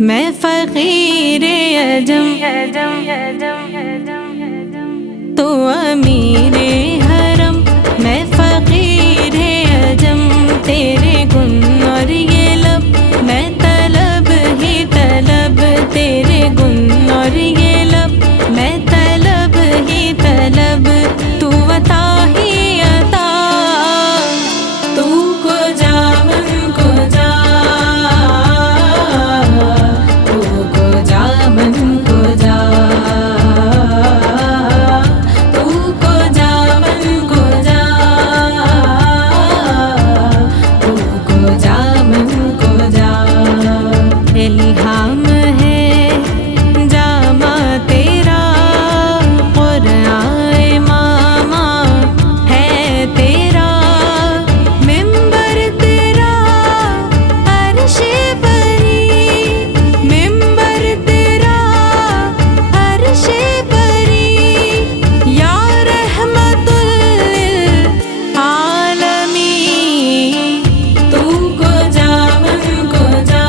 मैं फ़कीर अजम तो अमीर हरम। मैं फ़कीर अजम तेरे गुन और ये लब, मैं तलब ही तलब तेरे गुन और ये लब, मैं तलब ही तलब तू अता ही अता। तू को जा मन को जा, तू को जा मन को जा, तू को जा मन को जा, तू को जा मन को जा। इल्हाम है जामा तेरा, कुरान इमामा है तेरा, मिंबर तेरा अर्श परी, मिंबर तेरा अर्श परी, या रहमतुल लिल आलमीन। तू को जा मन को जा,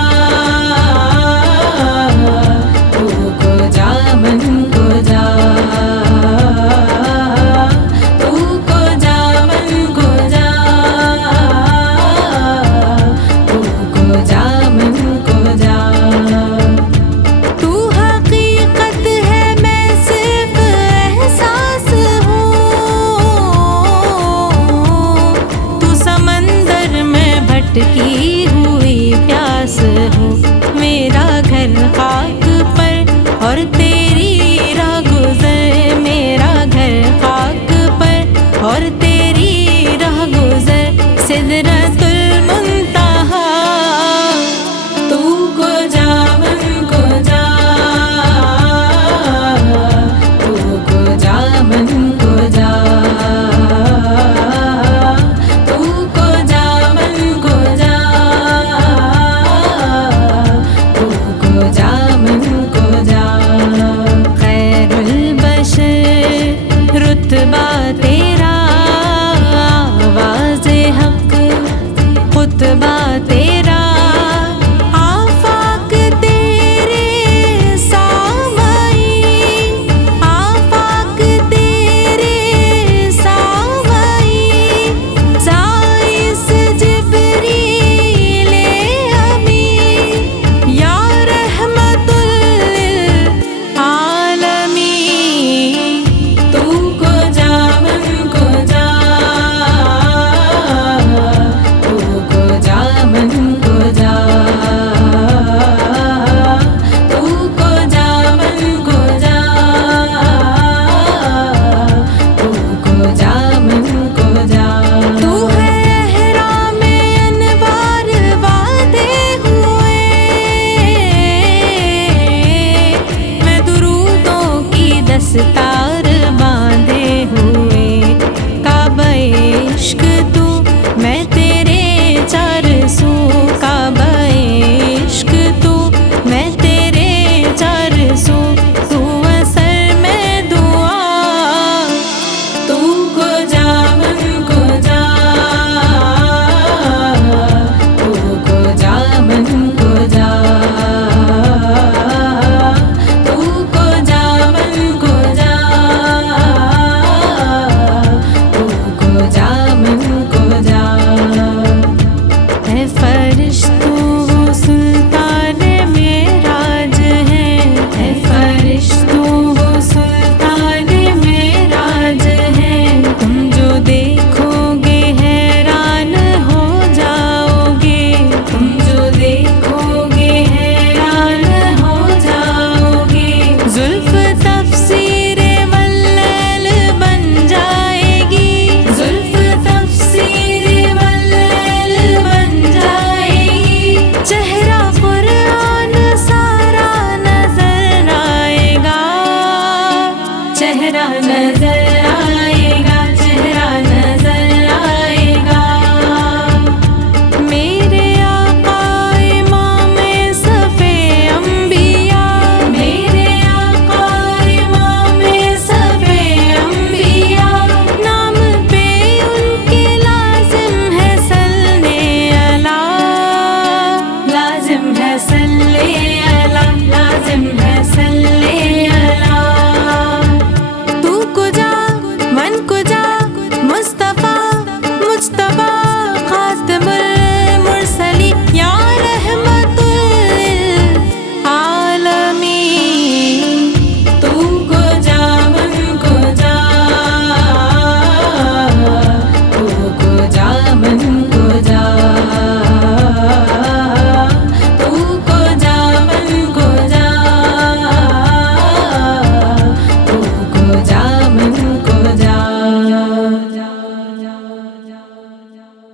है सल्ले अला, लाजिम है सल्ले